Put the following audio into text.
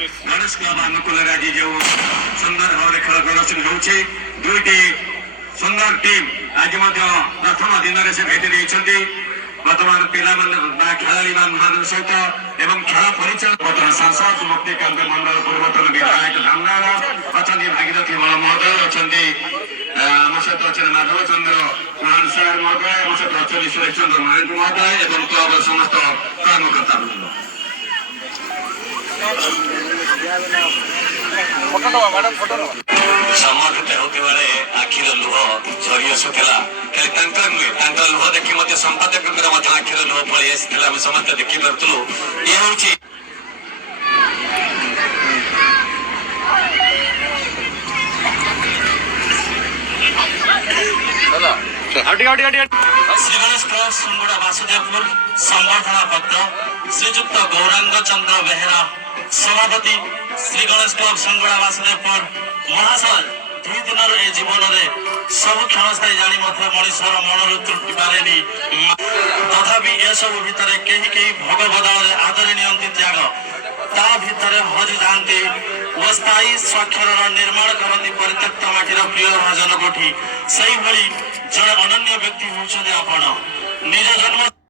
Ganesh club अनुकूल आज जो सुंदर भाव खेल प्रदर्शन होती दुईटी सुंदर टीम आज प्रथम दिन से भेटी देती बर्तमान पिला खेलाड़ी मान सहित खेल परिचालन बर्तमान सांसद मुक्तिकांत मंडल पूर्वतन विधायक धामनाल अच्छा भागीरथी बल महोदय अच्छा आम सहित अच्छे माधव चंद्र महान सार महोदय आम सहित अच्छा सुरेश चंद्र महांत महोदय और क्लब समस्त कर्मकर्ता समर्पित होते आखिर लुह झरी आसूला लुह देखी संपादक आखिर लुह पलि आसाला समस्त देखिपु ये हूँ श्री गणेश क्लब सुंगुड़ा वासुदेवपुर संबर्धना पत्र श्रीजुक्त गौरांग चंद्र बेहेरा सभापति श्री गणेश क्लब सुंगुड़ा वासुदेवपुर महाशय दुई दिन जीवन में सब क्षणस्थायी जानी मनुष्यर मन त्रुटि पारे तथापि ए सब भितर कहीं भोग बदल आदरी नि त्याग ता भितर हजि जाती स्थायी स्वाक्षर निर्माण करती परित्यक्त माटीर प्रिय भाजन कोठी से जड़े अनन्य व्यक्ति होती आपण निज जन्म